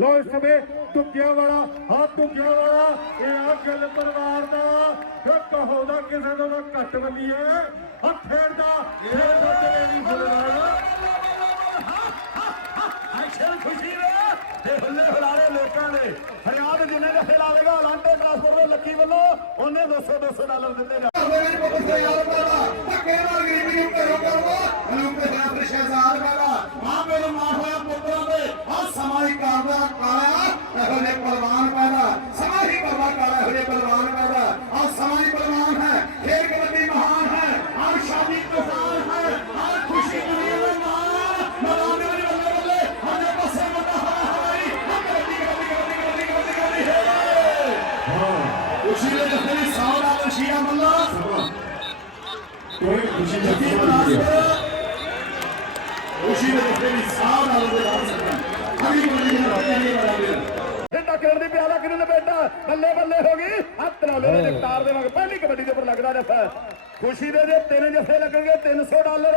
ਲੋ ਇਸ ਸਮੇਂ ਤੁਕਿਆ ਵਾਲਾ ਹਾਂ ਤੁਕਿਆ ਵਾਲਾ ਇਹ ਆ ਗੱਲ ਪਰਿਵਾਰ ਦਾ ਇਹ ਕਹੋ ਦਾ ਕਿਸੇ ਦਾ ਨਾ ਘੱਟ ਬੰਦੀਏ ਆ ਖੇਡਦਾ ਖੇਡਦਾ ਤੇ ਨਹੀਂ ਫੁੱਲਦਾ ਐਕਸ਼ਨ ਖੁਸ਼ੀ ਦੇ ਤੇ ਹੁੱਲੇ ਹੁਲਾਰੇ ਲੋਕਾਂ ਦੇ। ਫਰਿਆਦ ਜਿੰਨੇ ਦਾ ਹਿਲਾਵੇਗਾ ਲਾਂਟੇ ਟਰਾਂਸਪੋਰਟ ਦੇ ਲੱਕੀ ਵੱਲੋਂ ਉਹਨੇ 200 200 ਡਾਲਰ ਦਿੱਤੇ ਜਾ ਮੇਰੇ ਪੁੱਤ ਸੇ ਯਾਰ ਪੈਦਾ ਧੱਕੇ ਨਾਲ ਗਰੀਬੀ ਨੂੰ ਘਰੋਂ ਕਰਵਾ। ਲੋਕ ਦੇ ਨਾਮ ਤੇ ਸ਼ਹਿਜ਼ਾਦ ਪੈਦਾ ਆ ਮੇਰੇ ਮਾਂ ਹੋਇਆ ਪੁੱਤਰਾਂ ਦੇ ਆ ਸਮਾਂ ਹੀ ਕਾਲਾ ਇਹੋ ਜਿਹੇ ਪਹਿਲਵਾਨ ਪੈਦਾ। ਸਮਾਂ ਹੀ ਕਾਲਾ ਖੁਸ਼ੀ ਦੇ ਜੇ ਤਿੰਨ ਜੱਫੇ ਲੱਗਣਗੇ 300 ਡਾਲਰ।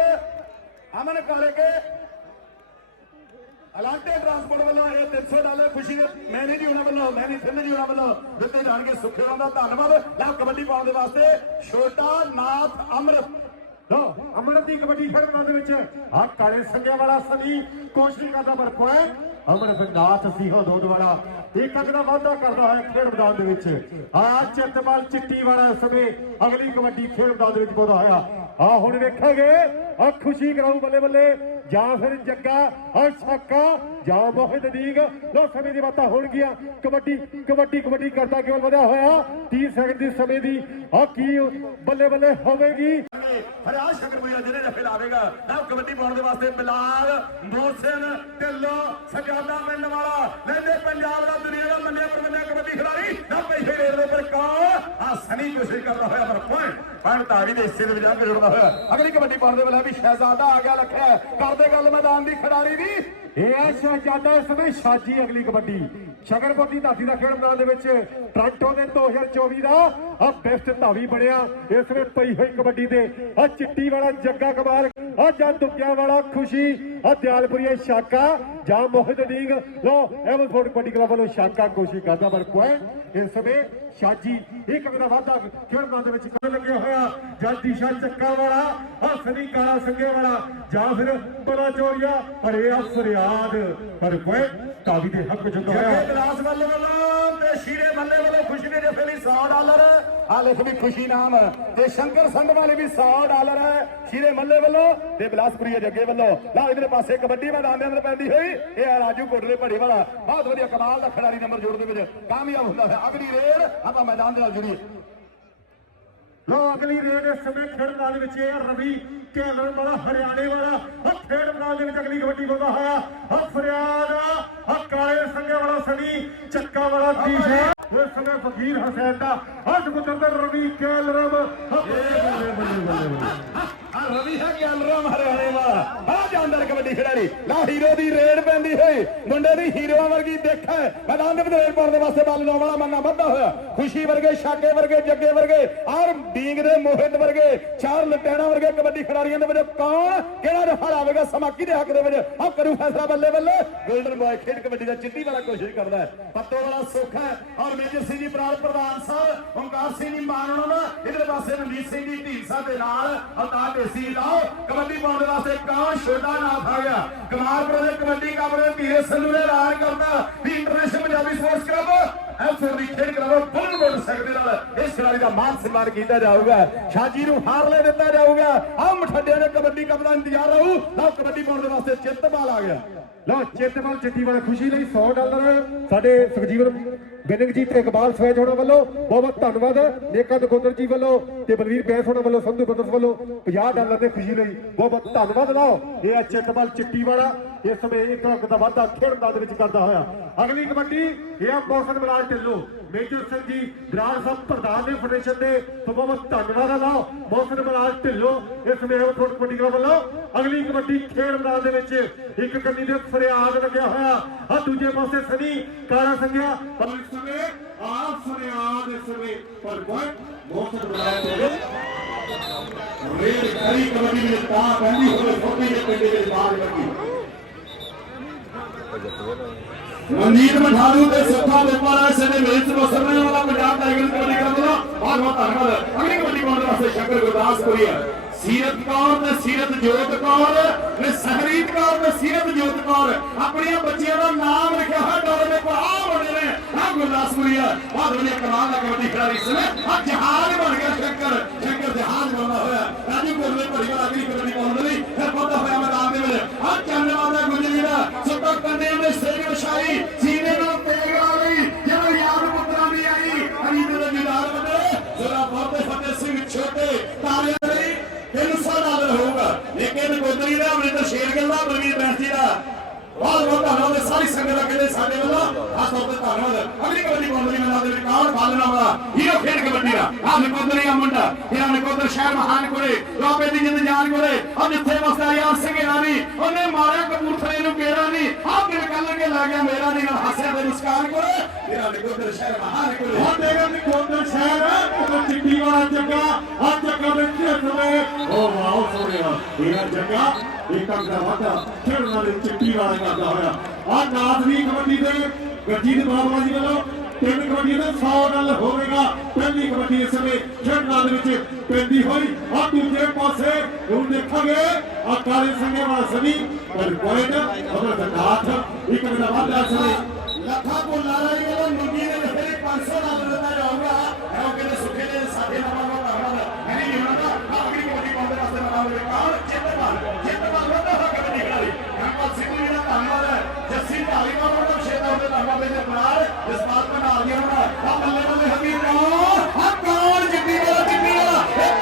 ਅਮਨ ਕਾਲੇ ਅਲਾਂਟੇ ਟਰਾਂਸਪੋਰਟ ਵੱਲੋਂ ਇਹ 300 ਡਾਲਰ ਖੁਸ਼ੀ ਦੇ ਮੈਂ ਜੀ ਉਹਨਾਂ ਵੱਲੋਂ, ਮੈਂ ਨਹੀਂ ਜੀ ਉਹਨਾਂ ਵੱਲੋਂ ਦਿੱਤੇ ਜਾਣਗੇ ਸੁੱਖੇ ਉਹਨਾਂ ਦਾ ਧੰਨਵਾਦ। ਲੈ ਕਬੱਡੀ ਪਾਉਣ ਦੇ ਵਾਸਤੇ ਛੋਟਾ ਨਾਥ ਅਮਰਤ। ਲੋ ਅਮਰਤ ਦੀ ਕਬੱਡੀ ਖੇਡ ਮੈਦਾਨ ਦੇ ਵਿੱਚ ਆ ਕਾਲੇ ਸੰਗਿਆ ਵਾਲਾ ਸਨੀ ਕੋਸ਼ਿਸ਼ ਕਰਦਾ ਪਰ ਕੋਈ ਅਮਰਤ ਨਾਥ ਸਿੰਘੋ ਦੋਦ ਵਾਲਾ। ਇੱਕ ਅੱਗ ਦਾ ਵਾਅਦਾ ਕਰਦਾ ਹੈ ਖੇਡ ਮੈਦਾਨ ਦੇ ਵਿੱਚ। ਆ ਚਿੱਤਪਾਲ ਚਿੱਟੀ ਵਾਲਾ ਸਮੇਂ ਅਗਲੀ ਕਬੱਡੀ ਖੇਡ ਮੈਦਾਨ ਦੇ ਵਿੱਚ ਪਹੁੰਚਦਾ ਹੋਇਆ। ਆ ਹੁਣ ਵੇਖਾਂਗੇ। ਆ ਖੁਸ਼ੀ ਕਰਾਉ ਬੱਲੇ ਬੱਲੇ। ਜਾਂ ਫਿਰ ਜੱਗਾ ਆ ਸਾਕਾ, ਜਾਂ ਮੋਹਿਤ ਦੀਗ ਲੋ ਸਮੇਂ ਦੀ ਬਾਤਾਂ ਹੋਣਗੀਆਂ ਕਬੱਡੀ ਕਬੱਡੀ ਕਬੱਡੀ ਕਰਦਾ ਕਿਉਂ ਵਧਿਆ ਹੋਇਆ? 30 ਸੈਕਿੰਡ ਦੀ ਸਮੇਂ ਦੀ ਆ ਕੀ ਬੱਲੇ ਬੱਲੇ ਹੋਵੇਗੀ। ਫਰਿਆਦ ਸ਼ਕਰ ਮਈਆ ਜਿਹੜੇ ਜੱਫੇ ਲਾਵੇਗਾ ਇਹ ਕਬੱਡੀ ਪਾਉਣ ਦੇ ਵਾਸਤੇ ਬਿਲਾਲ ਮੋਹਸਨ ਢਿੱਲੋਂ, ਸਜਾਦਾ ਪਿੰਡ ਵਾਲਾ, ਲੈਂਦੇ ਪੰਜਾਬ ਦਾ ਦੁਨੀਆ ਦਾ ਮੰਨਿਆ ਪਰਮੰਨਿਆ ਕਬੱਡੀ ਖਿਡਾਰੀ, ਨਾ ਪੈਸੇ ਰੇਡ ਦੇ ਉੱਪਰ ਕੌਣ ਆ ਕੋਸ਼ਿਸ਼ ਕਰਦਾ ਹੋਇਆ, ਪਰ ਪੁਆਇੰਟ ਪੁਆਇੰਟ ਤਾਵੀ ਦੇ ਹਿੱਸੇ ਦੇ ਵਿੱਚ ਆ ਕੇ ਜੁੜਦਾ ਹੋਇਆ। ਅਗਲੀ ਕਬੱਡੀ ਪਾਉਣ ਦੇ ਵੇਲੇ ਵੀ ਸ਼ਹਿਜ਼ਾਦਾ ਆ ਗਿਆ, ਲੱਖਿਆ ਕਰਦੇ ਗੱਲ ਮੈਦਾਨ ਦੀ ਖਿਡਾਰੀ ਦੀ। ਇਹ ਹੈ ਸ਼ਹਿਜ਼ਾਦਾ ਇਸ ਸਮੇਂ ਸ਼ਾਜੀ ਅਗਲੀ ਕਬੱਡੀ। ਸ਼ਕਰਪੁਰ ਦੀ ਦਾ ਖੇਡ ਮੈਦਾਨ ਦੇ ਵਿੱਚ ਟ੍ਰਾਂਟੋ ਦੇ 2024 ਦਾ ਆ ਬੈਸਟ ਧਾਵੀ ਬਣਿਆ। ਇਸ ਸਮੇਂ ਪਈ ਹੋਈ ਕਬੱਡੀ ਦੇ ਆ ਚਿੱਟੀ ਵਾਲਾ ਜੱਗਾ ਕਮਾਲ ਆ ਜਾਂ ਦੁੱਕਿਆ ਵਾਲਾ ਖੁਸ਼ੀ ਆ ਦਿਆਲਪੁਰੀਆ ਸ਼ਾਕਾ, ਜਾਂ ਮੋਹਿਤ ਦੀਗ ਲੋ ਐਵਨ ਫੋਰਡ ਕਬੱਡੀ ਕਲੱਬ ਵੱਲੋਂ ਸ਼ਾਕਾ ਕੋਸ਼ਿਸ਼ ਕਰਦਾ। ਪਰ ਕੋਈ ਇਸ ਸਮੇਂ ਸ਼ਾਜੀ, ਇੱਕ ਅਗਲਾ ਵਾਧਾ ਖੇਡ ਦੇ ਵਿੱਚ ਕਰਨ ਲੱਗਿਆ ਹੋਇਆ? ਜਾਂ ਦਿਸ਼ਾ ਚੱਕਾ ਵਾਲਾ ਆ ਕਾਲਾ ਸੰਗੇ ਵਾਲਾ, ਜਾਂ ਫਿਰ ਬੜਾ ਚੋਰੀਆ ਅਰੇ ਆ ਪਰ ਕੋਈ ਕਾਵੀ ਦੇ ਹੱਕ ਜੁੱਦਾ ਜੱਗੇ ਹੋਇਆ। ਗਲਾਸ ਵੱਲ ਵੱਲੋਂ ਤੇ ਸ਼ੀਰੇ ਮੱਲੇ ਵੱਲੋਂ ਖੁਸ਼ੀ ਦੇ ਜੱਫੇ ਲਈ 100 ਡਾਲਰ ਆ ਲਿਖ ਵੀ ਖੁਸ਼ੀ ਨਾਮ ਤੇ ਸ਼ੰਕਰ ਸੰਧ ਵਾਲੇ ਵੀ 100 ਡਾਲਰ ਹੈ ਸ਼ੀਰੇ ਮੱਲੇ ਵੱਲੋਂ ਤੇ ਬਲਾਸਪੁਰੀਏ ਜੱਗੇ ਵੱਲੋਂ। ਲਾ ਇਧਰ ਪਾਸੇ ਕਬੱਡੀ ਮੈਦਾਨ ਦੇ ਅੰਦਰ ਪੈਂਦੀ ਹੋਈ ਇਹ ਆ ਰਾਜੂ ਕੋਟਲੇ ਭੜੀ ਵਾਲਾ। ਬਹੁਤ ਵਧੀਆ ਕਮਾਲ ਦਾ ਖਿਡਾਰੀ ਨੰਬਰ ਜੋੜ ਦੇ ਵਿੱਚ ਕਾਮਯਾਬ ਹੁੰਦਾ ਹੈ। ਅਗਲੀ ਰੇਡ ਆਪਾਂ ਮੈਦਾਨ ਦੇ ਨਾਲ ਜੁੜੀਏ। ਲੋ ਅਗਲੀ ਰੇਡ ਇਸ ਸਮੇਂ ਖੇਡ ਮੈਦਾਨ ਦੇ ਵਿੱਚ ਇਹ ਆ ਰਵੀ ਕੇਲਰ ਵਾਲਾ ਹਰਿਆਣੇ ਵਾਲਾ। ਆ ਖੇਡ ਮੈਦਾਨ ਦੇ ਵਿੱਚ ਅਗਲੀ ਕਬੱਡੀ ਪਾਉਂਦਾ ਹੋਇਆ। ਆ ਫਰਿਆਦ ਆ। ਕਾਲੇ ਸੰਗੇ ਵਾਲਾ ਸਨੀ ਚੱਕਾ ਵਾਲਾ ਦੀਸ਼ਾ ਇਸ ਸਮੇਂ ਫਕੀਰ ਹਸੈਨ ਦਾ ਆ ਸੁਪੁੱਤਰ ਰਵੀ ਕੇਲਰ ਬੱਲੇ ਬੱਲੇ ਬੱਲੇ ਬੱਲੇ ਆ ਰਵੀ ਹੈ ਆ ਜਾਂਦਰ ਕਬੱਡੀ ਖਿਡਾਰੀ ਹੀਰੋ ਦੀ ਰੇਡ ਪੈਂਦੀ ਹੋਈ। ਮੁੰਡੇ ਦੀ ਹੀਰੋਆਂ ਵਰਗੀ ਦੇਖ ਹੈ। ਮੈਦਾਨ ਦੇ ਵਿੱਚ ਦੇ ਵਾਸਤੇ ਬਲ ਲਾਉਣ ਵਾਲਾ ਮੰਨਾ ਵੱਧਾ ਹੋਇਆ। ਖੁਸ਼ੀ ਵਰਗੇ ਛਾਕੇ ਵਰਗੇ, ਜੱਗੇ ਵਰਗੇ ਔਰ ਡੀਂਗ ਦੇ ਮੋਹਿਤ ਵਰਗੇ, ਚਾਰ ਲਟੈਣਾ ਵਰਗੇ, ਕਬੱਡੀ ਖਿਡਾਰੀਆਂ ਦੇ ਵਿੱਚ ਕੌਣ ਕਿਹੜਾ ਰਫਾ ਲਾਵੇਗਾ ਸਮਾਂ ਕਿਹਦੇ ਹੱਕ ਦੇ ਵਿੱਚ ਆ ਕਰੂ ਫੈਸਲਾ ਬੱਲੇ ਬੱਲੇ। ਗੋਲਡਨ ਬॉय ਖੇਡ ਕਬੱਡੀ ਦਾ ਚਿੱਟੀ ਵਾਲਾ ਕੋਸ਼ਿਸ਼ ਕਰਦਾ ਹੈ। ਪੱਤੋ ਵਾਲਾ ਸੁੱਖ ਹੈ। ਔਰ ਮੇਜਰ ਸਿੰਘ ਜੀ ਪ੍ਰਾਣ ਪ੍ਰਧਾਨ ਸਾਹਿਬ, ਓਮਕਾਰ ਸਿੰਘ ਜੀ ਮਾਨਣਾ ਇਧਰ ਪਾਸੇ ਰਣਜੀਤ ਸਿੰਘ ਜੀ ਢੀਂਸਾ ਦੇ ਨਾਲ ਅਵਤਾਰ ਢੇਸੀ ਲਾਓ। ਕਬੱਡੀ ਪਾਉਣ ਦੇ ਵਾਸਤੇ ਕੌਣ ਛੋਟਾ ਨਾਥ ਆ ਗਿਆ? ਕਮਾਲਪੁਰ ਦੇ ਕਬੱਡੀ ਕਾਬਲੇ ਧੀਰੇ ਸੰਧੂ ਨੇ ਐਲਾਨ ਕਰਤਾ ਵੀ ਇੰਟਰਨੈਸ਼ਨਲ ਪੰਜਾਬੀ ਸਪੋਰਟਸ ਕਲੱਬ ਐਫਸਰ ਦੀ ਖੇਡ ਕਰਾਵੋ ਫੁੱਲ ਮੋਟਰਸਾਈਕਲ ਦੇ ਨਾਲ। ਇਸ ਖਿਡਾਰੀ ਦਾ ਮਾਨ ਸਨਮਾਨ ਕੀਤਾ ਜਾਊਗਾ। ਸ਼ਾਜੀ ਨੂੰ ਹਾਰ ਲੈ ਦਿੱਤਾ ਜਾਊਗਾ। ਆ ਮਠੱਡਿਆਂ ਦੇ ਕਬੱਡੀ ਕੱਪ ਦਾ ਇੰਤਜ਼ਾਰ ਰਹੂ। ਲਓ ਕਬੱਡੀ ਪਾਉਣ ਦੇ ਵਾਸਤੇ ਚਿੱਤਪਾਲ ਆ ਗਿਆ। ਲਓ ਚੇਤਪਾਲ ਚਿੱਟੀ ਖੁਸ਼ੀ ਲਈ 100 ਡਾਲਰ। ਸਾਡੇ ਸੁਖਜੀਵਨ ਬਿਨੰਗਜੀਤ ਤੇ ਇਕਬਾਲ ਸਵੈਜ ਹੋਣਾ ਵੱਲੋਂ ਬਹੁਤ ਬਹੁਤ ਧੰਨਵਾਦ। ਨੇਕਾ ਦਗੋਦਰ ਜੀ ਵੱਲੋਂ ਤੇ ਬਲਵੀਰ ਬੈਸ ਹੋਣਾ ਵੱਲੋਂ, ਸੰਧੂ ਬਦਸ ਵੱਲੋਂ 50 ਡਾਲਰ ਦੇ ਖੁਸ਼ੀ ਲਈ ਬਹੁਤ ਬਹੁਤ ਧੰਨਵਾਦ। ਲਾਓ, ਇਹ ਆ ਚੇਤਪਾਲ ਚਿੱਟੀ ਵਾਲਾ। ਇਸ ਸਮੇਂ ਇੱਕ ਅੰਕ ਦਾ ਵਾਧਾ ਖੇਡ ਮੈਦਾਨ ਦੇ ਵਿੱਚ ਕਰਦਾ ਹੋਇਆ। ਅਗਲੀ ਕਬੱਡੀ, ਇਹ ਆ ਮੌਸਮ ਬਲਾਲ ਢਿੱਲੋਂ। ਮੇਜਰ ਸਿੰਘ ਜੀ ਗ੍ਰਾਮ ਸਭ ਪ੍ਰਧਾਨ ਨੇ ਫੈਡਰੇਸ਼ਨ ਦੇ ਬਹੁਤ ਬਹੁਤ ਧੰਨਵਾਦ ਲਾਓ, ਮੌਸਮ ਬਲਾਲ ਢਿੱਲੋਂ, ਇਸ ਸਮੇਂ ਉਹ ਥੋੜੀ ਵੱਲੋਂ ਅਗਲੀ ਕਬੱਡੀ ਖੇਡ ਮੈਦਾਨ ਦੇ ਵਿੱਚ ਇੱਕ ਕੰਨੀ ਦੇ ਫਰਿਆਦ ਲੱਗਿਆ ਹੋਇਆ। ਆ ਦੂਜੇ ਪਾਸੇ ਸਨੀ, ਕਾਲਾ ਸੰਗਿਆ ਪਰ ਇਸ ਸਮੇਂ ਆਪ ਫਰਿਆਦ ਇਸ ਸਮੇਂ, ਪਰ ਕੋਈ ਮੌਸਮ ਬਲਾਲ ਢਿੱਲੋਂ। ਰੇਡ ਕਰੀ ਕਬੱਡੀ ਵਿੱਚ ਤਾਂ ਪੈਂਦੀ ਹੋਵੇ ਛੋਟੀ ਜਿਹੇ ਪਿੰਡ ਦੇ ਬਾਹਰ ਲੱਗੀ ਮਨਜੀਤ ਮਠਾਰੂ ਤੇ ਸੁੱਖਾ ਲੋਪਾਲਾ ਸਨੇ ਵਿੱਚ ਵਸਰਨੇ ਵਾਲਾ ਪੰਜਾਬ ਟਾਈਗਰਸ ਕਬੱਡੀ ਕਲੱਬ ਦਾ। ਬਹੁਤ ਬਹੁਤ ਧੰਨਵਾਦ। ਅਗਲੀ ਕਬੱਡੀ ਪਾਉਣ ਵਾਸਤੇ ਸ਼ੰਕਰ ਗੁਰਦਾਸਪੁਰੀ ਸੀਰਤ ਕੌਰ ਤੇ ਸੀਰਤ ਜੋਤ ਕੌਰ ਨੇ ਸਹਰੀਤ ਕੌਰ ਤੇ ਸੀਰਤ ਜੋਤ ਕੌਰ। ਆਪਣੀਆਂ ਬੱਚਿਆਂ ਦਾ ਨਾਮ ਲਿਖਿਆ ਹੋਇਆ ਡੋਲੇ ਦੇ ਕੋਲ ਆ ਬਣੇ ਨੇ ਆ ਗੁਰਦਾਸਪੁਰੀ ਬਹੁਤ ਵਧੀਆ ਕਮਾਲ ਦਾ ਕਬੱਡੀ ਖਿਡਾਰੀ ਇਸ ਆ ਜਹਾਜ਼ ਬਣ ਗਿਆ ਸ਼ੰਕਰ। ਸ਼ੰਕਰ ਜਹਾਜ਼ ਬਣਦਾ ਹੋਇਆ। ਰਾਜੂ ਕੋਲੇ ਪਰਿਵਾਰ ਅਗਲੀ ਕਬੱਡੀ ਪਾਉਣ ਦੇ ਲਈ। ਫਿਰ ਪਹੁੰਚਦਾ ਹੋਇਆ ਮੈਦਾਨ ਦੇ ਵਿੱਚ ਗੁਜਰੀ ਦਾ ਸੁੱਕਾ ਕੰਡੇ ਦੇ ਸਟੇਜ ਵਿਛਾਈ, ਸੀਨੇ ਨਾਲ ਤੇਗ ਆ ਗਈ ਜਦੋਂ ਯਾਦ ਪੁੱਤਰਾਂ ਦੀ ਆਈ ਅਰੀਦ ਦੇ ਜੁਦਾਰ ਬੰਦੇ ਜ਼ਰਾ ਬਹੁਤੇ ਫਤਿਹ ਸਿੰਘ ਛੋਟੇ ਤਾਰਿਆਂ ਲਈ 300 ਡਾਲਰ ਹੋਊਗਾ। ਲੇਕਿਨ ਗੋਦਰੀ ਦਾ ਅਮਰਿੰਦਰ ਸ਼ੇਰਗਿੱਲ ਦਾ ਬਲਵੀਰ ਬੈਂਸੀ ਦਾ ਬਹੁਤ ਬਹੁਤ ਧੰਨਵਾਦ। ਹੈ ਸਾਰੀ ਸੰਗਤ ਦਾ ਕਹਿੰਦੇ ਸਾਡੇ ਵੱਲੋਂ। ਖਾਸ ਤੌਰ ਤੇ ਧੰਨਵਾਦ। ਅਗਲੀ ਕਬੱਡੀ ਪਾਉਂਦੇ ਮੈਂ ਦੇ ਰਿਕਾਰਡ ਫਾਲਣਾ ਵਾਲਾ ਹੀਰੋ ਖੇਡ ਕਬੱਡੀ ਦਾ। ਆ ਨਕੋਦਰੀ ਆ ਮੁੰਡਾ। ਇਹਨਾਂ ਨਕੋਦਰ ਸ਼ਹਿਰ ਮਹਾਨ ਕੋਲੇ ਰੋਪੇ ਦੀ ਜਿੰਦ ਜਾਨ ਕੋਲੇ। ਉਹ ਜਿੱਥੇ ਵਸਦਾ ਯਾਰ ਸਿੰਘ ਰਾਣੀ ਉਹਨੇ ਮਾਰਿਆ ਕਪੂਰਥਲੇ ਨੂੰ ਕਿਹੜਾ ਨਹੀਂ ਆ ਦਿਲ ਕੱਲ ਕੇ ਲਾ ਗਿਆ ਮੇਰਾ ਨਹੀਂ ਨਾਲ ਹਾਸਿਆ ਦੇ ਮੁਸਕਾਨ ਕੋਲੇ। ਇਹਨਾਂ ਨਕੋਦਰ ਸ਼ਹਿਰ ਮਹਾਨ ਕੋਲੇ। ਹੁਣ ਦੇਖੋ ਕਿ ਕੋਦਰ ਸ਼ਹਿਰ ਉਹ ਚਿੱਟੀ ਵਾਲਾ ਜੱਗਾ। ਆ ਜੱਗਾ ਦੇ ਖੇਤਰੇ ਉਹ ਵਾਓ ਸੋਹਣਿਆ ਇਹ ਜੱਗਾ। ਇੱਕ ਦਾ ਵਾਦਾ ਖੇਡਣ ਵਾਲੇ ਚਿੱਟੀ ਵਾਲਾ ਕਰਦਾ ਹੋਇਆ। ਆ ਨਾਥ ਕਬੱਡੀ ਦੇ ਗਰਜੀਤ ਬਾਬਾ ਜੀ ਵੱਲੋਂ ਤਿੰਨ ਕਬੱਡੀ ਦਾ 100 ਡਾਲਰ ਹੋਵੇਗਾ। ਪਹਿਲੀ ਕਬੱਡੀ ਇਸ ਸਮੇਂ ਖੇਡਾਂ ਦੇ ਵਿੱਚ ਪੈਂਦੀ ਹੋਈ। ਆ ਦੂਜੇ ਪਾਸੇ ਹੁਣ ਦੇਖਾਂਗੇ ਆ ਕਾਲੇ ਸੰਗੇ ਵਾਲਾ ਸਨੀ ਪਰ ਪੁਆਇੰਟ ਅਮਰ ਨਾਥ ਇੱਕ ਦਾ ਵਾਦਾ ਸਮੇਂ। ਲੱਖਾਂ ਕੋ ਲਾਰਾ ਜੀ ਵੱਲੋਂ ਢਾਲੀਵਾਲ ਉਹਨਾਂ ਸ਼ੇਤਾ ਉਹਦੇ ਧੰਨਵਾਦ ਦੇ ਨਾਲ ਜਸਪਾਲ ਭੰਡਾਰ ਜੀ ਆ ਬੱਲੇ ਬੱਲੇ ਹਮੀਰ ਕੌਰ ਆ ਕੌਣ? ਜਿੱਤੀ ਵਾਲਾ ਜਿੱਤੀ ਵਾਲਾ। ਇਹ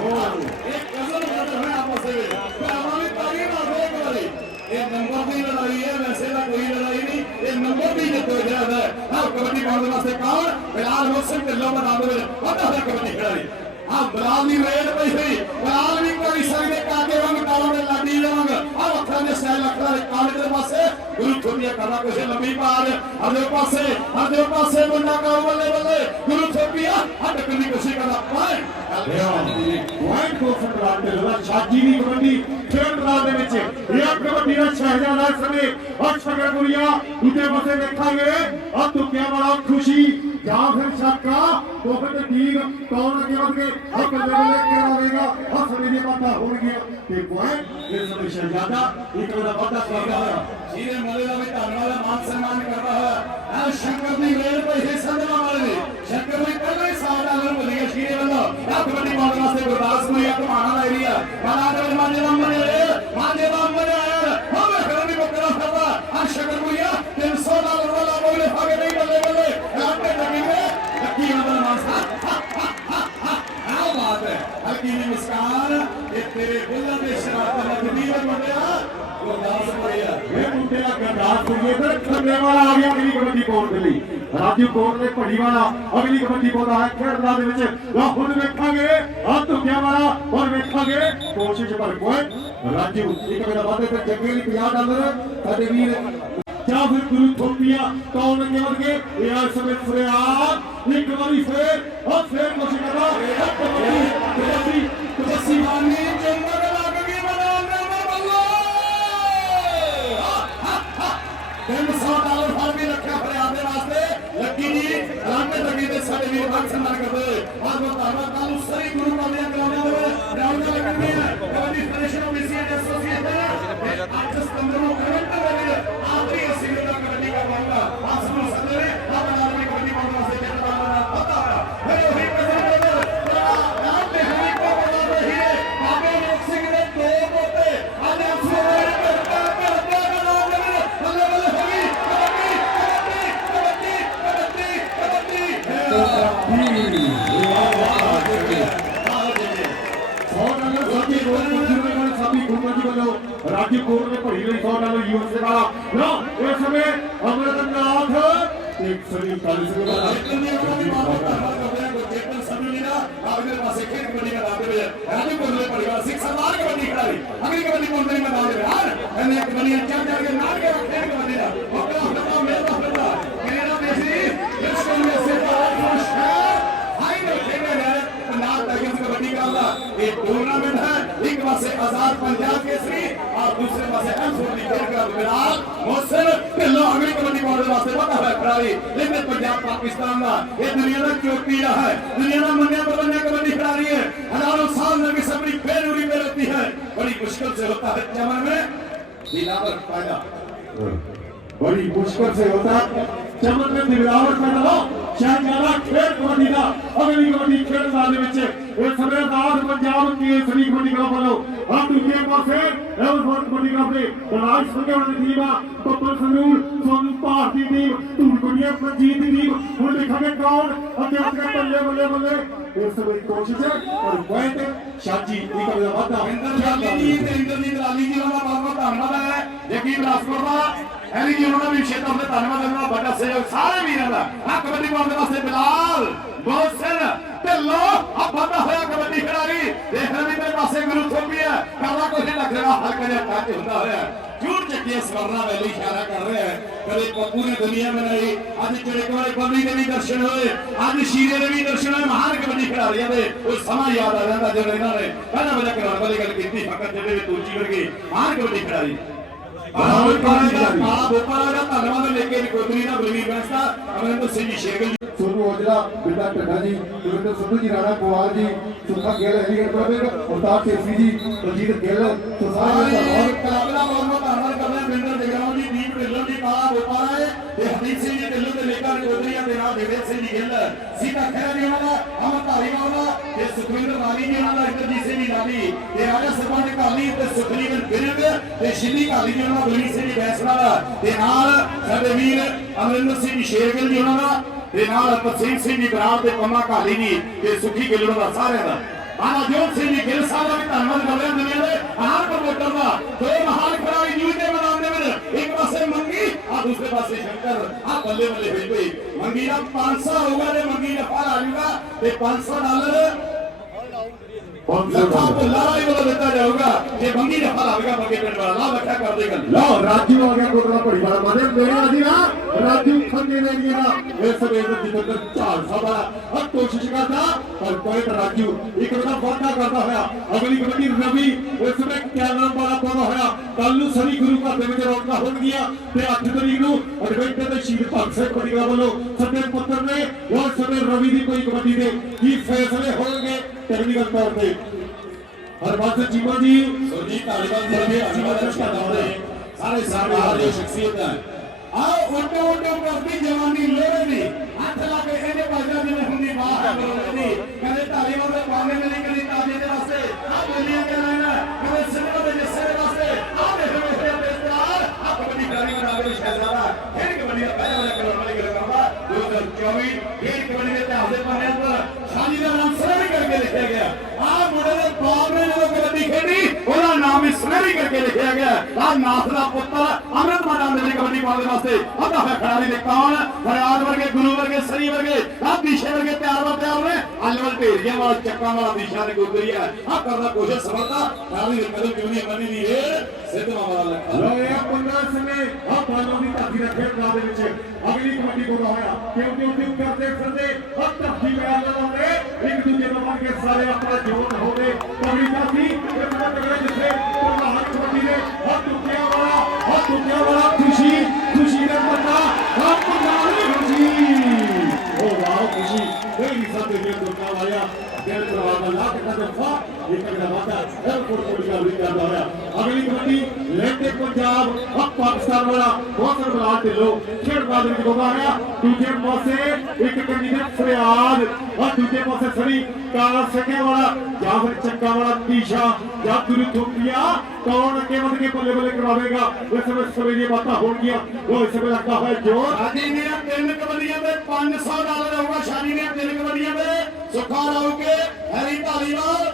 ਕੌਣ? ਇਹ ਕਜ਼ਨ ਬਣਾ ਆਪਸ ਵਿੱਚ? ਭਰਾਵਾਂ ਦੀ ਤਾਲੀ ਨਾਲ ਹੋਏ ਕਬੱਡੀ ਇਹ ਨੰਬਰ ਦੀ ਲੜਾਈ ਹੈ, ਵੈਸੇ ਤਾਂ ਕੋਈ ਲੜਾਈ ਨਹੀਂ। ਇਹ ਨੰਬਰ ਦੀ ਜਿੱਤ ਜਾਂਦਾ ਹੈ, ਆਹ ਕਬੱਡੀ ਪਾਉਣ ਦੇ ਵਾਸਤੇ ਕੌਣ? ਬਿਲਾਲ ਹੁਸਨ ਢਿੱਲੋਂ ਮੈਦਾਨ ਦੇ ਵਿੱਚ ਵੱਡਾ ਕਬੱਡੀ ਖਿਡਾਰੀ। ਆਹ ਬਲਾਲ ਦੀ ਰੇਡ ਪਈ ਹੋਈ। ਬਲਾਲ ਵੀ ਕੋਈ ਸਕਦੇ ਆਹ ਵੱਖਰਾ ਦੇ ਸਟਾਈਲ ਅੱਖਰਾਂ ਦੇ ਕਾਲੇ ਦੇ ਪਾਸੇ। ਗੁਰੂ ਛੋਟੀਆਂ ਕਰਨਾ ਕਿਸੇ ਲੰਮੀ ਪਾਰ। ਅਦੇ ਪਾਸੇ ਅਦੇ ਪਾਸੇ ਮੁੰਡਾ ਕਾ ਬੱਲੇ ਬੱਲੇ। ਗੁਰੂ ਛੋਟੀਆਂ ਹੱਟ ਕੰਨੀ ਕੋਸ਼ਿਸ਼ ਕਰਦਾ ਪਾਏ ਕੋ ਸੰਗਰਾਮ ਦੇ ਲੜਾ ਸ਼ਾਜੀ ਦੀ ਕਬੱਡੀ ਮੈਦਾਨ ਦੇ ਵਿੱਚ ਇਹ ਕਬੱਡੀ ਦਾ ਸ਼ਹਿਜ਼ਾਦਾ ਸਮੇਂ ਅਕਸ਼ਰ ਗੁਰੀਆ ਦੂਜੇ ਪਾਸੇ ਵੇਖਾਂਗੇ ਆ ਤੁਕਿਆ ਵਾਲਾ ਖੁਸ਼ੀ ਜਾਂ ਫਿਰ ਸ਼ੱਕਾ ਬਹੁਤ ਠੀਕ ਕੌਣ ਅੱਗੇ ਵਧ ਕੇ ਹੱਕ ਦੇ ਵੇਲੇ ਕਰਾਵੇਗਾ ਹਸਣੇ ਦੀ ਬਾਤਾਂ ਹੋਣਗੀਆਂ ਤੇ ਪੁਆਇੰਟ ਇਸ ਸਮੇਂ ਸ਼ਹਿਜ਼ਾਦਾ ਇੱਕ ਦਾ ਵਾਧਾ ਕਰਦਾ ਹੋਇਆ ਜਿਹਦੇ ਮਲੇ ਦਾ ਵੀ ਧੰਨਵਾਦ ਮਾਨ ਸਨਮਾਨ ਕਰਦਾ ਹੋਇਆ ਆ ਸ਼ੰਕਰ ਦੀ ਰੇਲ ਪਈ ਹੈ ਸੰਧਵਾ ਵਾਲੇ ਦੀ। ਸ਼ੰਕਰ ਵੀ ਪਹਿਲਾਂ ਹੀ ਸਾਲ ਡਾਲਰ ਮਿਲ ਸ਼ੀਰੇ ਵੱਲੋਂ। ਆ ਕਬੱਡੀ ਪਾਉਣ ਵਾਸਤੇ ਗੁਰਦਾਸਪੁਰ ਆ ਘਮਾਣਾ ਦਾ ਏਰੀਆ ਬਾਲਾ ਦੇ ਮਾਝੇ ਦਾ ਮਰੇ ਮਾਝੇ ਦਾ ਮਰੇ ਹੋਵੇ ਫਿਰ ਵੀ ਬੱਕਰਾ ਫਰਦਾ ਆ ਸ਼ੰਕਰ ਭੁਈਆ 300 ਡਾਲਰ ਵਾਲਾ ਬੋਲੇ ਫਾਗੇ ਨਹੀਂ ਬੱਲੇ ਬੱਲੇ। ਆਪੇ ਲੱਗੀਗੇ ਲੱਕੀ ਹੁੰਦਾ ਮਾਸਾ ਆ ਬਾਤ ਹੈ। ਹਲਕੀ ਦੀ ਮੁਸਕਾਨ, ਇਹ ਤੇਰੇ ਬੁੱਲਾਂ ਦੇ ਸ਼ਰਾਬ ਲੱਗਦੀ ਹੈ ਮੁੰਡਿਆ ਗੁਰਦਾਸਪੁਰ ਆ। ਇਹ ਮੁੰਡੇ ਦਾ ਗਰਦਾਸ ਖੰਨੇ ਵਾਲਾ ਆ ਗਿਆ ਅਗਲੀ ਕਬੱਡੀ ਪਾਉਣ ਰਾਜੂ ਕੋਟ ਦੇ ਭੜੀ ਅਗਲੀ ਕਬੱਡੀ ਪਾਉਂਦਾ ਹੈ ਖੇਡਦਾ ਦੇ ਵਿੱਚ। ਲਓ ਹੁਣ ਵੇਖਾਂਗੇ ਆ ਧੁੱਕਿਆ ਵਾਲਾ ਔਰ ਵੇਖਾਂਗੇ। ਕੋਸ਼ਿਸ਼ ਪਰ ਕੋਈ। ਰਾਜੂ, ਇੱਕ ਮੇਰਾ ਵਾਅਦੇ ਤੇ ਜੱਗੇ ਲਈ 50 ਡਾਲਰ ਸਾਡੇ ਵੀਰ, ਜਾਂ ਫਿਰ ਗੁਰੂ ਥੋਪੀਆ ਕੌਣ ਅੱਗੇ ਇਹ ਆ ਸਮੇਂ ਫਰਿਆਦ ਇੱਕ ਵਾਰੀ ਫੇਰ ਉਹ ਫੇਰ ਕੋਸ਼ਿਸ਼ ਕਰਦਾ ਉਹ ਕਬੱਡੀ ਕਬੱਡੀ ਕਬੱਡੀ ਸਿਵਾਨੀ ਜੰਗਲ। ਲੱਗੀ ਤੇ ਸਾਡੇ ਵੀਰ ਮਾਨ ਸਨਮਾਨ ਕਰਦੇ ਹੋਏ ਬਹੁਤ ਬਹੁਤ ਧੰਨਵਾਦ ਕੱਲ ਨੂੰ ਸਰੀ ਗੁਰੂ ਕਾਮਿਆਂ ਕਰਾਉਣਾ ਹੋਵੇ ਰਾਉਂਡ ਲੱਗਣਗੀਆਂ kabaddi federation of Asian association ਅੱਜ ਸਤੰਬਰ ਨੂੰ ਕਰੰਟ ਸਰੀ ਕਾਲੀ ਸਿੰਘ ਦਾ ਜਿੰਨੇ ਉਹਨਾਂ ਦੀ ਮਾਤਾ ਧੰਨਵਾਦ ਕਰਦੇ ਹਾਂ ਗੁਰਜੀਤਨ ਸਮੀ ਜੀ ਦਾ ਆਪਦੇ ਪਾਸੇ ਖੇਡ ਕਬੱਡੀ ਮੈਦਾਨ ਦੇ ਵਿੱਚ ਰਾਜੂ ਕੋਲੇ ਪਰਿਵਾਰ ਸਿੱਖ ਸਨਮਾਨ ਕਬੱਡੀ ਖਿਡਾਰੀ ਅਗਲੀ ਕਬੱਡੀ ਪਾਉਣ ਦੇ ਮੈਦਾਨ ਦੇ ਵਿੱਚ ਇਹਨੇ ਕਬੱਡੀਆਂ ਚਾਰ ਚਾਰ ਕੇ ਨਾਲ ਕੇ ਖੇਡ ਕਬੱਡੀ ਦਾ ਮੌਕਾ ਹੁੰਦਾ ਮੇਰਾ ਹੁੰਦਾ ਮੇਰਾ ਦੇਸੀ ਇਸ ਕੋਲ ਸੇ ਬਹੁਤ ਖੁਸ਼ ਹੈ ਹਾਈ ਨੇ ਖੇਡਿਆ ਹੈ ਪੰਜਾਬ ਟਾਈਗਰਸ ਕਬੱਡੀ ਦਾ ਇਹ ਟੂਰਨਾਮੈਂਟ ਹੈ ਇੱਕ ਪਾਸੇ ਆਜ਼ਾਦ ਪੰਜਾਬ ਕੇਸਰੀ دوسرے پاسے دی کر واسطے ہے لیکن پنجاب، پاکستان یہ دنیا رہا ہے؟ دنیا منیا ہے۔ ہزاروں سال نبی بے نوری میں رہتی ہے۔ بڑی مشکل سے ہوتا ہے چمن میں۔ دلاوت پیدا۔ بڑی مشکل سے ہوتا ہے۔ چمن میں دلاوت پیدا۔ ہو شاہ جانا کھیل کبڈی دا اگلی ਇਹ ਸਮੇਂ ਬਾਅਦ ਪੰਜਾਬ ਕੇਸਰੀ ਕਬੱਡੀ ਕਲੱਬ ਵੱਲੋਂ ਆ ਦੂਜੇ ਪਾਸੇ ਐਵਰਫੋਰਡ ਕਬੱਡੀ ਕਲੱਬ ਦੇ ਰਾਜ ਸੰਘਿਆਣ ਦੀ ਟੀਮ ਆ ਬੱਬਲ ਸੰਦੂਰ ਸੋਨੂ ਭਾਰਤੀ ਟੀਮ ਧੂੜ ਕੁੜੀਆਂ ਮਨਜੀਤ ਦੀ ਟੀਮ ਹੁਣ ਦੇਖਾਂਗੇ ਕੌਣ ਅੱਗੇ ਅੱਗੇ ਬੱਲੇ ਬੱਲੇ ਬੱਲੇ ਇਸ ਸਮੇਂ ਕੋਸ਼ਿਸ਼ ਹੈ ਔਰ ਪੁਆਇੰਟ ਸ਼ਾਜੀ ਦੀ ਕਬੱਡੀ ਦਾ ਵਾਧਾ ਇੰਦਰ ਜਾਲੀ ਜੀ ਤੇ ਇੰਦਰਜੀਤ ਲਾਲੀ ਜੀ ਉਹਨਾਂ ਦਾ ਬਹੁਤ ਬਹੁਤ ਧੰਨਵਾਦ ਹੈ ਯਕੀਨ ਰਾਸਪੁਰ ਦਾ ਐਲੀ ਜੀ ਉਹਨਾਂ ਦਾ ਵੀ ਖੇਤਰ ਦੇ ਧੰਨਵਾਦ ਕਰਨਾ ਵੱਡਾ ਸਹਿਯੋਗ ਸਾਰੇ ਵੀਰਾਂ ਦਾ ਆ ਕਬੱਡੀ ਪਾਉਣ ਦੇ ਵਾਸਤੇ ਬਿਲਾਲ ਬਹੁਤ ਸਿੰਘ ਢਿੱਲੋਂ ਆ ਬੰਦਾ ਹੋਇਆ ਕਬੱਡੀ ਖਿਡਾਰੀ। ਦੇਖ ਰਹੇ ਮੇਰੇ ਪਾਸੇ ਗੁਰੂ ਥੋਪੀਆ ਕਰਦਾ ਕੁਝ ਲੱਗ ਰਿਹਾ ਹਲਕਾ ਜਿਹਾ ਟੱਚ ਹੁੰਦਾ ਹੋਇਆ। ਜੂੜ ਚੱਕੀ ਸਵਰਨਾ ਵੈਲੀ ਇਸ਼ਾਰਾ ਕਰ ਰਿਹਾ ਹੈ। ਕਦੇ ਪੂਰੀ ਦੁਨੀਆ ਮਨਾਈ ਅੱਜ ਜਿਹੜੇ ਕੋਲੇ ਬੰਦੀ ਦੇ ਵੀ ਦਰਸ਼ਨ ਹੋਏ। ਅੱਜ ਸ਼ੀਰੇ ਦੇ ਵੀ ਦਰਸ਼ਨ ਹੋਏ ਮਹਾਨ ਕਬੱਡੀ ਖਿਡਾਰੀਆਂ ਦੇ। ਉਹ ਸਮਾਂ ਯਾਦ ਆ ਜਾਂਦਾ ਜਦੋਂ ਇਹਨਾਂ ਨੇ ਪਹਿਲਾਂ ਵਜਾ ਕਰਾਉਣ ਵਾਲੀ ਗੱਲ ਕੀਤੀ ਫਕਤ ਜਿਹੜੇ ਵੀ ਦੂਜੀ ਵਰਗੇ ਮਹਾਨ ਕਬੱਡੀ ਖਿਡਾਰੀ। ਆਹ ਕਾਲਾ ਕਾਲਾ ਬੋਪਾਲਾ ਦਾ ਧੰਨਵਾਦ ਲੈ ਕੇ ਨਿਕੋਤਰੀ ਦਾ ਬਲਵੀਰ ਬੈਂਸ ਦਾ। ਅਮਰਿੰਦਰ ਸਿੰਘ ਜੀ ਜੀ ਸੋਨੂ ਔਜਲਾ ਬਿੰਦਾ ਢੱਡਾ ਜੀ ਦਵਿੰਦਰ ਸਿੱਧੂ ਜੀ ਰਾਣਾ ਕੁਮਾਰ ਜੀ ਸੁਖਾ ਗਿੱਲ ਹੈਲੀਗੇਟ ਪ੍ਰੋਫੈਸਰ ਉਸਤਾਦ ਤੇਸੀ ਜੀ ਰਜੀਤ ਗਿੱਲ ਸੋ ਸਾਰੇ ਦਾ ਸਾਰੇ ਬਹੁਤ ਕਲਾਬਲਾ ਬਹੁਤ ਧੰਨਵਾਦ ਕਰਦੇ ਹਾਂ ਬਿੰਦਰ ਜਗਰਾਉਂ ਜੀ ਦੀਪ ਢਿੱਲੋਂ ਜੀ ਹੈ ਤੇ ਹਰਦੀਪ ਸਿੰਘ ਜੀ ਢਿੱਲੋਂ ਤੇ ਲੇਖਾ ਨਿਕੋਤਰੀਆ ਦੇ ਨਾਲ ਦੇਵੇ ਸਿੰਘ ਜੀ ਗਿੱਲ ਸੀਤਾ ਖਹਿਰਾ ਜੀ ਉਹਨਾਂ ਅਮਰ ਧਾਰੀਵਾਲ ਦਾ ਤੇ ਸੁਖਵਿੰਦਰ ਰਾਣੀ ਜੀ ਉਹਨਾਂ ਇੰਦਰਜੀਤ ਸਿੰਘ ਜੀ ਰਾਣੀ ਤੇ ਰਾਜਾ ਸਰਪੰਚ ਕਾਲੀ ਤੇ ਸੁਖਨੀਵਨ ਬਿਰਗ ਤੇ ਸ਼ਿੰਦੀ ਕਾਲੀ ਜੀ ਉਹਨਾਂ ਬਲਵੀਰ ਸਿੰਘ ਜੀ ਬੈਸਲਾ ਦਾ ਤੇ ਨਾਲ ਸਾਡੇ ਵੀਰ ਅਮਰਿੰਦਰ ਸਿੰਘ ਜੀ ਸ਼ੇਰਗਿੱਲ ਜੀ ਉਹਨਾਂ ਦਾ ਤੇ ਨਾਲ ਪ੍ਰਸੀਨ ਸਿੰਘ ਜੀ ਬਰਾੜ ਤੇ ਪੰਮਾ ਕਾਲੀ ਜੀ ਤੇ ਸੁਖੀ ਗਿੱਲ ਦਾ ਸਾਰਿਆਂ ਦਾ ਆਹ ਜੋਤ ਸਿੰਘ ਜੀ ਗਿੱਲ ਸਾਹਿਬ ਦਾ ਧੰਨਵਾਦ ਕਰਦੇ ਹਾਂ ਦੁਨੀਆ ਦੇ ਆਹ ਪ੍ਰਮੋਟਰ ਦਾ ਦੋ ਮਹਾਨ ਮੰਗੀ ਆ ਦੂਸਰੇ ਪਾਸੇ ਸ਼ੰਕਰ ਆ ਬੱਲੇ ਬੱਲੇ ਹੋਈ ਪਈ ਮੰਗੀ ਦਾ 500 ਹੋਊਗਾ ਤੇ ਮੰਗੀ ਦਾ ਫਲ ਆ ਜਾਊਗਾ। ਤੇ 500 ਡਾਲਰ ਲੱਖਾਂ ਭੁੱਲਾ ਹੀ ਵਾਲਾ ਦਿੱਤਾ ਜਾਊਗਾ। ਜੇ ਮੰਗੀ ਦਾ ਫਲ ਆਵੇਗਾ ਮੰਗੇ ਪਿੰਡ ਵਾਲਾ ਲਾ ਬੱਠਾ ਕਰ ਦੇ ਗੱਲ। ਲਓ ਰਾਜੂ ਆ ਗਿਆ ਕੋਟਲਾ ਘੋੜੀ ਵਾਲਾ ਮਾਦੇ ਮੇਰੇ ਆਦੀ ਨਾ ਰਾਜੂ ਖੰਗੇ ਨੇ ਜੀ ਨਾ ਇਸ ਵੇਲੇ ਜਿੱਦਰ ਝਾੜ ਸਭਾ ਆ ਕੋਸ਼ਿਸ਼ ਕਰਦਾ ਪਰ ਕੋਈ ਤਾਂ ਰਾਜੂ ਇੱਕ ਦਾ ਵਾਅਦਾ ਕਰਦਾ ਹੋਇਆ ਅਗਲੀ ਕਬੱਡੀ ਰਵੀ ਇਸ ਵੇਲੇ ਵਾਲਾ ਪਾਉਂਦਾ ਹੋਇਆ ਕੱਲ ਨੂੰ ਸਨੀ ਗੁਰੂ ਘਰ ਦੇ ਵਿੱਚ ਰੌਣਕਾਂ ਹੋਣਗੀਆਂ ਤੇ 8 ਤਰੀਕ ਨੂੰ ਦੇ ਸ਼ਹੀਦ ਭਗਤ ਸਿੰਘ ਵੱਲੋਂ ਸੱਤੇ ਪੁੱਤਰ ਨੇ ਉਸ ਸਮੇਂ ਰਵੀ ਦੀ ਕੋਈ ਕਬੱਡੀ ਦੇ ਕੀ ਫੈਸਲੇ ਹੋਣਗੇ ਟੈਕਨੀਕਲ ਤੌਰ ਤੇ ਹਰਬੰਸ ਚੀਮਾ ਜੀ ਸੁਰਜੀਤ ਧਾਲੀਵਾਲ ਜੀ ਦੇ ਧੰਨਵਾਦ ਕਰਦੇ ਸਾਰੇ ਸਰਦਾਰ ਦੀ ਸ਼ਖਸੀਅਤ ਹੈ। ਆਓ ਉਲਟੇ ਉਲਟੇ ਕਰਦੀ ਜਵਾਨੀ ਲੋੜੇ ਦੀ। ਹੱਥ ਲਾ ਕੇ ਇਹਦੇ ਬਾਜਾਂ ਜਿਵੇਂ ਹੁੰਦੀ, ਬਾਹ ਹੈ ਬਰੋੜੇ ਦੀ। ਧਾਲੀਵਾਲ ਦੇ ਪਾਣੇ ਦੇ ਲਈ ਤਾਜੇ ਦੇ ਵਾਸਤੇ ਆ ਬੋਲੀਆਂ ਕਰ ਰਹੇ ਨੇ ਕਹਿੰਦੇ ਸਿਮਰਨ ਦੇ ਜੱਸੇ ਦੇ ਵਾਸਤੇ ਆ ਦੇਖ ਲੋ ਇਸ ਦੇ ਇਸਤਰਾਰ ਆ ਕਬੱਡੀ ਖਿਡਾਰੀ ਬਣਾ ਕੇ ਸ਼ਹਿਜ਼ਾਦਾ ਖੇਡ ਕਬੱਡੀ ਦਾ ਪਹਿਲਾ ਵਾਲਾ ਕਰਾਉਣ ਵਾਲੀ ਗੱਲ ਕਰਦਾ 2024 ਖੇਡ ਕਬੱਡੀ ਦੇ ਇਤਿਹਾਸ ਦੇ ਪੰਨਿਆਂ ਉੱਪਰ ਸ਼ਾਨੀ ਦਾ ਨਾਮ ਸਰਵੀ ਕਰਕੇ ਲਿਖਿਆ ਗਿਆ ਆ ਮੁੰਡੇ ਦੇ ਬਾਪ ਨੇ ਜਦੋਂ ਕਬੱਡੀ ਖੇਡੀ ਉਹਦਾ ਨਾਮ ਵੀ ਸੁਨਹਿਰੀ ਕਰਕੇ ਲਿਖਿਆ ਗਿਆ ਆ ਨਾਥ ਦਾ ਪੁੱਤਰ ਅੰਮ੍ਰਿਤ ਮੈਦਾਨ ਦੇ ਵਿੱਚ ਕਬੱਡੀ ਪਾਉਣ ਦੇ ਵਾਸਤੇ ਅੱਧਾ ਹੋਇਆ ਖਿਡਾਰੀ ਦੇ ਕੌਣ ਫਰਿਆਦ ਵਰਗੇ ਗੁਰੂ ਵਰਗੇ ਸਰੀ ਵਰਗੇ ਆ ਦੀਸ਼ੇ ਵਰਗੇ ਤਿਆਰ ਵਾ ਤਿਆਰ ਨੇ ਅਲਵਲ ਢੇਰੀਆਂ ਵਾਲਾ ਚੱਕਾਂ ਵਾਲਾ ਦੀਸ਼ਾ ਦੇ ਗੁਰਦਰੀ ਆ ਆ ਕਰਦਾ ਕੋਸ਼ਿਸ਼ ਸਮਰਦਾ ਖਿਡਾਰੀ ਦੇ ਕਦਮ ਕਿਉਂ ਨਹੀਂ ਮੰਨੀ ਦੀ ਏ ਸਿੱਧਵਾ ਵਾਲਾ ਲੱਖਾ ਲੋ ਇਹ 15 ਸਮੇਂ ਆ ਬਾਲੋਂ ਦੀ ਧਰਤੀ ਦਾ ਖੇਡ ਮੈਦਾਨ ਦੇ ਵਿੱਚ ਅਗਲੀ ਕਬੱਡੀ ਕੋਲ ਹੋਇਆ ਕਿਉਂਕਿ ਉਹਦੇ ਉੱਪਰ ਦੇ ਫਿਰਦੇ ਹੱਥ ਧਰਤੀ ਮੈਦਾਨ ਲਾਉਂਦੇ ਇੱਕ ਦੂਜੇ ਨੂੰ ਮੰਨ ਕੇ ਸਾਰੇ ਆਪਣਾ ਜੋਤ ਹੋਵੇ ਕਵੀ ਸਾਥੀ ਇੱਕ ਨਾ ਤਗੜੇ ਜਿੱਥੇ ਪ੍ਰਧਾਨ ਕਬੱਡੀ ਦੇ ਹੱਥ ਉੱਤਿਆ ਵਾਲਾ ਹੱਥ ਉੱਤਿਆ ਵਾਲਾ ਖੁਸ਼ੀ ਖੁਸ਼ੀ ਦਾ ਪਤਾ ਹੱਥ ਨਾਲ ਖੁਸ਼ੀ ਉਹ ਵਾਹ ਖੁਸ਼ੀ ਕੋਈ ਸਭ ਦੇ ਦੁੱਖਾ ਵਾਲਿਆ ਦਿਲ ਪ੍ਰਵਾਹ ਦਾ ਲੱਖ ਕਦਫਾ ਇਹ ਤੱਕ ਦਾ ਵਾਦਾ ਹਰ ਕੋਟ ਕੋਟ ਦਾ ਵੀ ਕਰਦਾ ਹੋਇਆ ਅਗਲੀ ਕਬੱਡੀ ਲੈਂਦੇ ਪੰਜਾਬ ਹੱਕ ਪਾਕਿਸਤਾਨ ਵਾਲਾ ਬਹੁਤ ਬਲਾਲ ਢਿੱਲੋਂ ਖੇਡ ਬਾਦ ਵਿੱਚ ਗੋਗਾ ਆਇਆ ਦੂਜੇ ਪਾਸੇ ਇੱਕ ਕੰਡੀ ਦੇ ਫਰਿਆਦ ਔਰ ਦੂਜੇ ਪਾਸੇ ਸੜੀ ਕਾਲਾ ਸਕਿਆ ਵਾਲਾ ਜਾਂ ਫਿਰ ਚੱਕਾ ਵਾਲਾ ਤੀਸ਼ਾ ਜਾਂ ਗੁਰੂ ਥੋਪੀਆ ਕੌਣ ਅੱਗੇ ਵਧ ਕੇ ਬੱਲੇ ਬੱਲੇ ਕਰਾਵੇਗਾ ਇਸ ਵੇਲੇ ਸਵੇ ਦੀਆਂ ਬਾਤਾਂ ਹੋਣਗੀਆਂ ਉਹ ਇਸ ਵੇਲੇ ਲੱਗਦਾ ਹੋਇਆ ਜੋਰ ਸ਼ਾਦੀ ਦੀਆਂ ਤਿੰਨ ਕਬੱਡੀਆਂ ਤੇ 500 ਡਾਲਰ ਹੋਊਗਾ ਸ਼ਾਦੀ ਦੀਆਂ ਤਿੰਨ ਕਬੱਡੀਆਂ ਤੇ ਸੁੱਖਾ ਰਾਉਕੇ ਹੈਰੀ ਧਾਲੀਵਾਲ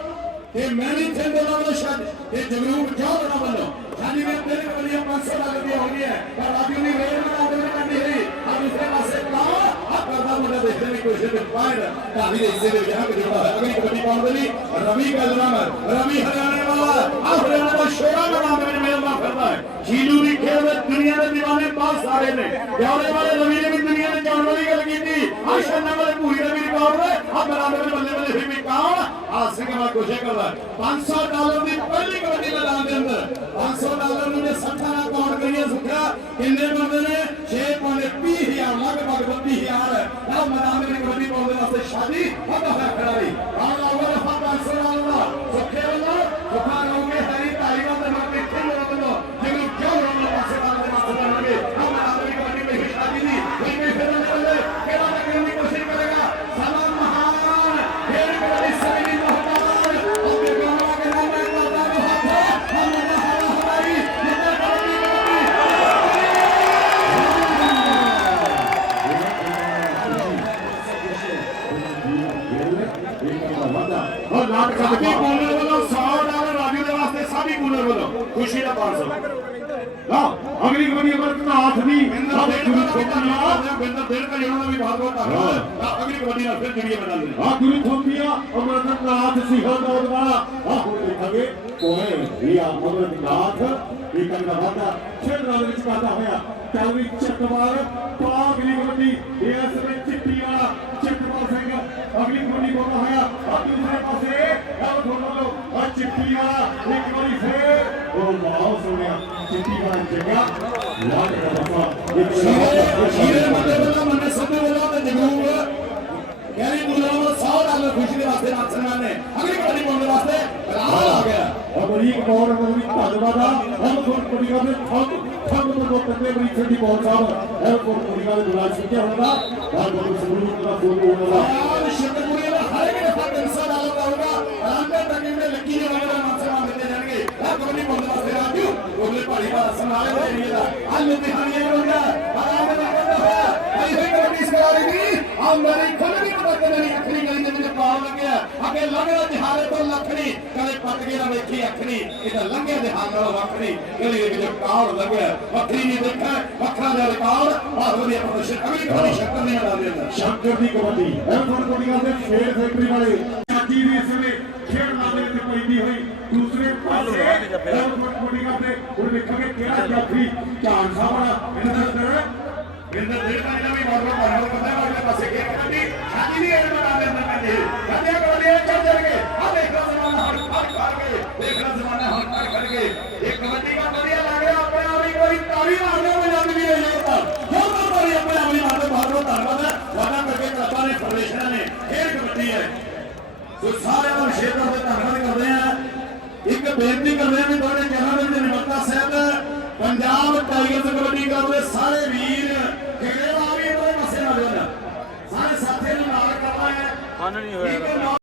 ਤੇ ਮੈਰੀ ਥਿੰਦ ਦਾ ਵੱਲੋਂ ਸ਼ਾਦੀ ਤੇ ਜਗਰੂਪ ਜੋਧ ਦਾ ਵੱਲੋਂ ਸ਼ਾਦੀ ਦੀਆਂ ਤਿੰਨ ਕਬੱਡੀਆਂ 500 ਡਾਲਰ ਦੀਆਂ ਹੋਣਗੀਆਂ ਪਰ ਰਾਜੂ ਦੀ ਰੇਲ ਬਣਾ ਦੇ ਕੰਡੀ ਹੈ ਆ ਦੂਸਰੇ ਪਾਸੇ ਕਾ ਆ ਕਰਦਾ ਮੁੰਡਾ ਦੇਖਦੇ ਨੇ ਕੋਈ ਸਿਰ ਪਾਇਰ ਧਾਲੀ ਦੇ ਹਿੱਸੇ ਦੇ ਵਿੱਚ ਹੱਕ ਜੋੜਾ ਹੈ ਅਗਲੀ ਕਬੱਡੀ ਪਾਉਣ ਦੇ ਲਈ ਰਵੀ ਕਲਰਾਮ ਰਵੀ ਹਰਿਆਣੇ ਵਾਲਾ ਆ ਹਰਿਆਣਾ ਦਾ ਸ਼ੋਰਾ ਮੈਦਾਨ ਦੇ ਵਿੱਚ ਮੇਲਦਾ ਫਿਰਦਾ ਹੈ ਸ਼ੀਲੂ ਦੀ ਖੇਡ ਵਿੱਚ ਦੁਨੀਆ ਦੇ دیਵਾਨੇ ਬਹੁਤ ਸਾਰੇ ਨੇ ਪਿਆਰੇ ਵਾਲੇ ਰਵੀ ਨੇ ਵੀ ਦੁਨੀਆ ਦੇ ਜਾਣ ਵਾਲੀ ਗੱਲ ਕੀਤੀ ਆ ਸ਼ਰਨਾ ਵਾਲੇ ਪੂਰੀ ਰਵੀ ਰਿਕਾਰਡ ਦੇ ਆ ਮੈਦਾਨ ਦੇ ਵਿੱਚ ਬੱਲੇ ਬੱਲੇ ਹੋਈ ਵੀ ਕੌਣ ਆ ਸਿੰਘ ਮੈਂ ਕੋਸ਼ਿਸ਼ ਕਰਦਾ 500 ਡਾਲਰ ਦੀ ਪਹਿਲੀ ਕਬੱਡੀ ਮੈਦਾਨ ਦੇ ਅੰਦਰ 500 ਡਾਲਰ ਨੂੰ ਜੇ 60 ਨਾਲ ਕਾਊਂਟ ਕਰੀਏ ਸੁਖਿਆ ਕਿੰਨੇ ਅਗਲੀ ਕਬੱਡੀ ਅਮਰਨਾਥ ਦੀ ਬਿੰਦਰ ਸਭ ਡੇਢ ਗੁਰੂ ਦਾ ਥੋਪੀਆਂ ਬਿੰਦਰ ਡੇਢ ਦਾ ਜਿਹੜਾ ਵੀ ਬਹੁਤ ਬਹੁਤ ਧੰਨਵਾਦ ਅਗਲੀ ਕਬੱਡੀ ਨਾਲ ਫਿਰ ਜੁੜੀਏ ਮੈਦਾਨ ਦੇ ਆ ਗੁਰੂ ਥੋਪੀਆਂ ਸਿੰਘਾਂ ਦਾ ਵਾਲਾ। ਆ ਹੁਣ ਦੇਖਾਂਗੇ ਕੋਏ ਇਹ ਆ ਅਮਰਨਾਥ ਇਹ ਕੰਦਾ ਵਾਦਾ ਛੇੜ ਨਾਲ ਵਿੱਚ ਕਰਦਾ ਹੋਇਆ। ਚੱਲਵੀ ਚੱਕਵਾਰ ਪਾ ਅਗਲੀ ਕਬੱਡੀ ਇਸ ਵਿੱਚ ਚਿੱਟੀ ਵਾਲਾ ਚਿੱਤਪਾਲ ਸਿੰਘ ਅਗਲੀ ਕਬੱਡੀ ਬੋਲਦਾ ਹੋਇਆ ਆ ਦੂਸਰੇ ਪਾਸੇ ਆ ਤੁਹਾਨੂੰ ਲੋ ਆ ਚਿੱਟੀ ਵਾਲਾ ਇੱਕ ਵਾਰੀ ਫੇਰ ਉਹ ਵਾਹ ਸੋਹਣਿਆ ਚਿੱਟੀ ਵਾਲਾ ਜੱਗਾ ਲਾਟ ਦਾ ਵਫਾ ਇੱਕ ਸ਼ੀਰੇ ਸ਼ੀਰੇ ਬੰਦੇ ਵੱਲੋਂ ਮੰਨੇ ਸੱਦੇ ਵੱਲੋਂ ਤੇ ਜਗਰੂਪ ਗੈਰੀ ਕੂਲਰ ਵੱਲੋਂ 100 ਡਾਲਰ ਖੁਸ਼ੀ ਦੇ ਵਾਸਤੇ ਨਾਥ ਸਨਮਾਨ ਨੇ ਅਗਲੀ ਕਬੱਡੀ ਪਾਉਣ ਦੇ ਵਾਸਤੇ ਰਾਹ ਆ ਗਿਆ ਅਮਰੀਕ ਕੌਰ ਨੂੰ ਵੀ ਧੰਨਵਾਦ ਆ ਹਮ ਤੋਂ ਕੋ ਕੰਦੇ ਬੜੀ ਛੱਡੀ ਬਹੁਤ ਸਾਹਿਬ ਇਹ ਕੋਲ ਕੁੜੀਆਂ ਦੇ ਬੁਲਾ ਚੁੱਕਿਆ ਹੁੰਦਾ ਬਾਹਰ ਕੋਲ ਸਬੂਤ ਦਾ ਫੋਟੋ ਉਹਨਾਂ ਦਾ ਯਾਰ ਸ਼ਿਵਪੁਰੀ ਦਾ ਹਰ ਇੱਕ ਦਫਾ 300 ਡਾਲਰ ਆਊਗਾ ਰਾਂਦੇ ਤੱਕ ਇਹਨੇ ਲੱਕੀ ਦੇ ਵਾਲੇ ਦਾ ਨਾਥ ਸਨਮਾਨ ਦਿੱਤੇ ਜਾਣਗੇ ਇਹ ਕਬੱਡੀ ਪਾਉਣ ਦੇ ਵਾਸਤੇ ਰਾਜੂ ਉਹਨੇ ਭਾਰੀ ਦਾ ਸੰਭਾਲੇ ਹੋਏ ਏਰੀਏ ਦਾ ਆ ਲੁਧਿਆਣੇ ਇਹ ਹੁੰਦਾ ਆਰਾਮ ਨਾਲ ਕਹਿੰਦਾ ਹੋਇਆ ਭਾਈ ਹੋਈ ਕਬੱਡੀ ਸਕਾਰੀ ਦੀ ਆ ਮੇਰੀ ਖੁੱਲ੍ਹਣੀ ਕਬੱਡੀ ਮੇਰੀ ਅੱਖਰੀ ਗਲੀ ਦੇ ਵਿੱਚ ਪਾਉਣ ਲੱਗਿਆ ਅੱਗੇ ਲੰਘਦਾ ਦਿਹਾੜੇ ਤੋਂ ਲੱਖਣੀ ਕਦੇ ਪੱਟ ਕੇ ਨਾ ਵੇਖੀ ਅੱਖਣੀ ਇਹ ਤਾਂ ਲੰਘੇ ਦਿਹਾੜ ਨਾਲ ਵੱਖਰੀ ਗਲੀ ਦੇ ਵਿੱਚ ਕਾਲ ਲੱਗਿਆ ਵੱਖਰੀ ਨਹੀਂ ਦੇਖਿਆ ਵੱਖਰਾ ਜਿਹਾ ਰਿਕਾਰਡ ਬਹੁਤ ਵਧੀਆ ਪ੍ਰਦਰਸ਼ਨ ਅਗਲੀ ਕਬੱਡੀ ਸ਼ੱਕਰ ਨਹੀਂ ਆਦਾ ਦੇ ਅੰਦਰ ਸ਼ੰਕਰ ਦੀ ਕਬੱਡੀ। ਇਹ ਕੋਲ ਕੁੜੀਆਂ ਦੇ ਫੇਰ ਫੈਕਟਰੀ ਵਾਲੇ ਚਾਚੀ ਵੀ ਇਸ ਵੇਲੇ ਖੇਡ ਲਾਵੇ ਤੇ ਪੈਂਦੀ ਹੋਈ ਦੂਸਰੇ ਪਾਸੇ। ਇਹ ਕੋਲ ਕੁੜੀਆਂ ਦੇ ਹੁਣ ਦੇਖਾਂਗੇ ਕਿਹੜਾ ਜਾਫੀ ਸਾਹਿਬ ਵਾਲਾ। ਇਹਨਾਂ ਦੇ ਅੰਦਰ ਬਿੰਦਰ ਦੇਰ ਦਾ ਇਹਨਾਂ ਵੀ ਮਾਰੋ ਮਾਰੋ ਕਰਦੇ ਆ ਅਗਲੇ ਪਾਸੇ ਕੀ ਕਬੱਡੀ ਸਾਡੀ ਨਹੀਂ ਇਹ ਬਣਾ ਦੇ ਅੰਦਰ ਕਹਿੰਦੇ ਕਹਿੰਦੇ ਕਬੱਡੀ ਚੱਲ ਚੱਲ ਕੇ ਆ ਦੇਖ ਲਓ ਜ਼ਮਾਨਾ ਹਣ ਫੜ ਫੜ ਕੇ ਦੇਖ ਲਓ ਜ਼ਮਾਨਾ ਹਣ ਫੜ ਫੜ ਕੇ ਇਹ ਕਬੱਡੀ ਦਾ ਵਧੀਆ ਲੱਗ ਰਿਹਾ ਆਪਣੇ ਆਪ ਹੀ ਕੋਈ ਤਾੜੀ ਮਾਰਨੇ में ਜਾਂਦੀ ਵੀ ਨਹੀਂ ਹੁੰਦਾ ਬਹੁਤ ਤਾੜੀ ਆਪਣੇ ਆਪ ਹੀ ਮਾਰਦੇ ਬਹੁਤ ਬਹੁਤ ਧੰਨਵਾਦ ਹੈ ਵਾਦਾ ਕਰਕੇ ਕਲੱਬਾਂ ਨੇ ਫੈਡਰੇਸ਼ਨਾਂ ਨੇ ਖੇਡ ਕਬੱਡੀ ਹੈ ਸੋ ਸਾਰਿਆਂ ਨੂੰ ਸ਼ੇਅਰ ਕਰਦੇ ਧੰਨਵਾਦ ਕਰਦੇ ਆ ਇੱਕ ਬੇਨਤੀ ਕਰਦੇ ਆ ਵੀ ਤੁਹਾਡੇ ਚੈਨਲ ਦੇ ਵਿੱਚ ਨਿਮਰਤਾ ਸਾਹਿਬ ਪੰਜਾਬ ਟਾਈਗਰਸ ਕਬੱਡੀ ਕਲੱਬ ਦੇ ਸਾਰੇ ਵੀਰ ਖੇੜੇ ਆ ਵੀ